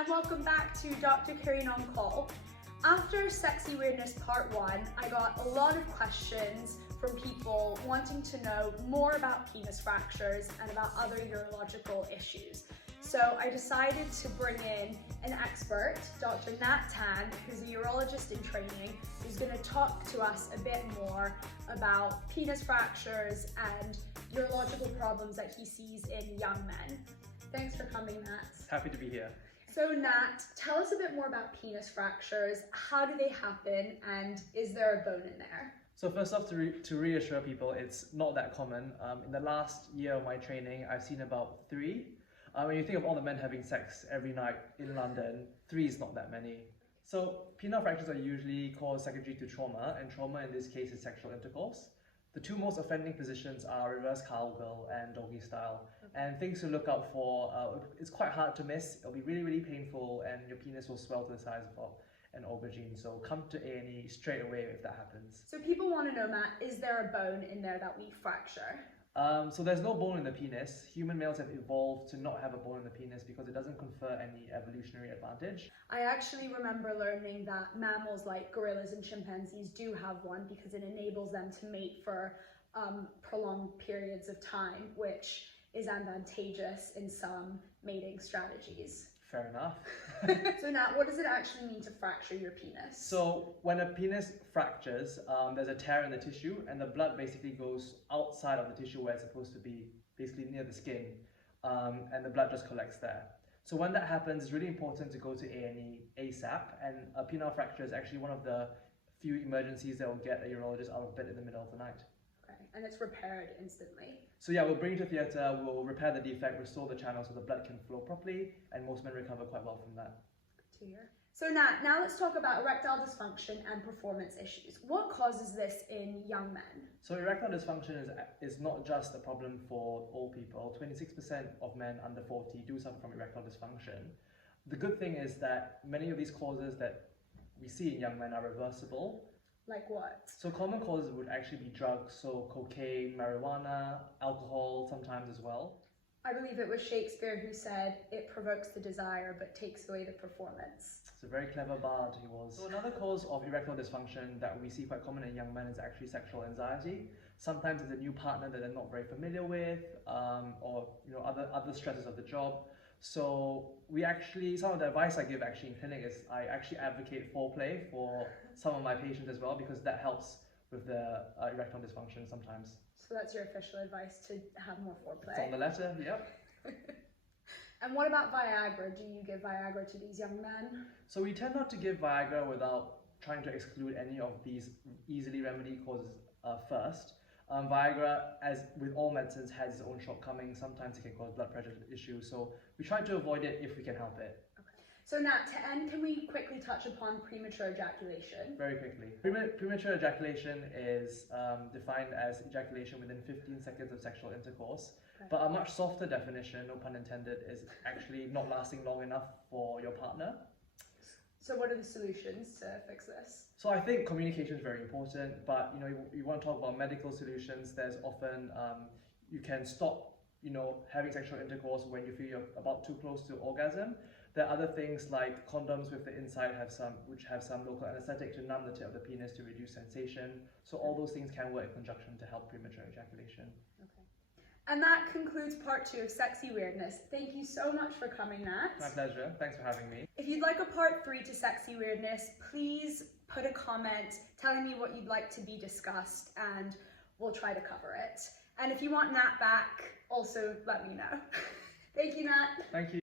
and welcome back to Dr. Kareen on Call. After Sexy Weirdness Part 1, I got a lot of questions from people wanting to know more about penis fractures and about other urological issues. So I decided to bring in an expert, Dr. Nat Tan, who's a urologist in training, who's going to talk to us a bit more about penis fractures and urological problems that he sees in young men. Thanks for coming, Nat. Happy to be here. So Nat, tell us a bit more about penis fractures. How do they happen, and is there a bone in there? So first off, to reassure people, it's not that common. In the last year of my training, I've seen about 3. When you think of all the men having sex every night in London, 3 is not that many. So penile fractures are usually caused secondary to trauma, and trauma in this case is sexual intercourse. The 2 most offending positions are reverse cowgirl and doggy style. And things to look out for, it's quite hard to miss, it'll be really, really painful, and your penis will swell to the size of an aubergine. So come to A&E straight away if that happens. So people want to know, Matt, is there a bone in there that we fracture? So there's no bone in the penis. Human males have evolved to not have a bone in the penis because it doesn't confer any evolutionary advantage. I actually remember learning that mammals like gorillas and chimpanzees do have one because it enables them to mate for prolonged periods of time, which is advantageous in some mating strategies. Fair enough. So now, what does it actually mean to fracture your penis? So when a penis fractures, there's a tear in the tissue, and the blood basically goes outside of the tissue where it's supposed to be, basically near the skin, and the blood just collects there. So when that happens, it's really important to go to A&E ASAP, and a penile fracture is actually one of the few emergencies that will get a urologist out of bed in the middle of the night. Okay, and it's repaired instantly? So yeah, we'll bring you to theatre, we'll repair the defect, restore the channel so the blood can flow properly, and most men recover quite well from that. Good to hear. So now let's talk about erectile dysfunction and performance issues. What causes this in young men? So erectile dysfunction is not just a problem for all people. 26% of men under 40 do suffer from erectile dysfunction. The good thing is that many of these causes that we see in young men are reversible. Like what? So common causes would actually be drugs, so cocaine, marijuana, alcohol sometimes as well. I believe it was Shakespeare who said, "It provokes the desire but takes away the performance." It's a very clever bard he was. So another cause of erectile dysfunction that we see quite common in young men is actually sexual anxiety. Sometimes it's a new partner that they're not very familiar with, or other stresses of the job. So some of the advice I give actually in clinic is I actually advocate foreplay for some of my patients as well, because that helps with the erectile dysfunction sometimes. So that's your official advice, to have more foreplay? It's on the letter, yep. And what about Viagra? Do you give Viagra to these young men? So we tend not to give Viagra without trying to exclude any of these easily remedied causes first. Viagra, as with all medicines, has its own shortcomings. Sometimes it can cause blood pressure issues, so we try to avoid it if we can help it. Okay. So Nat, to end, can we quickly touch upon premature ejaculation? Very quickly. Premature ejaculation is defined as ejaculation within 15 seconds of sexual intercourse, but a much softer definition, no pun intended, is actually not lasting long enough for your partner. So what are the solutions to fix this? So I think communication is very important, but you want to talk about medical solutions. There's often, you can stop, having sexual intercourse when you feel you're about too close to orgasm. There are other things like condoms with the inside which have some local anesthetic to numb the tip of the penis to reduce sensation. So all those things can work in conjunction to help premature ejaculation. Okay. And that concludes part 2 of Sexy Weirdness. Thank you so much for coming, Nat. My pleasure. Thanks for having me. If you'd like a part 3 to Sexy Weirdness, please put a comment telling me what you'd like to be discussed, and we'll try to cover it. And if you want Nat back, also let me know. Thank you, Nat. Thank you.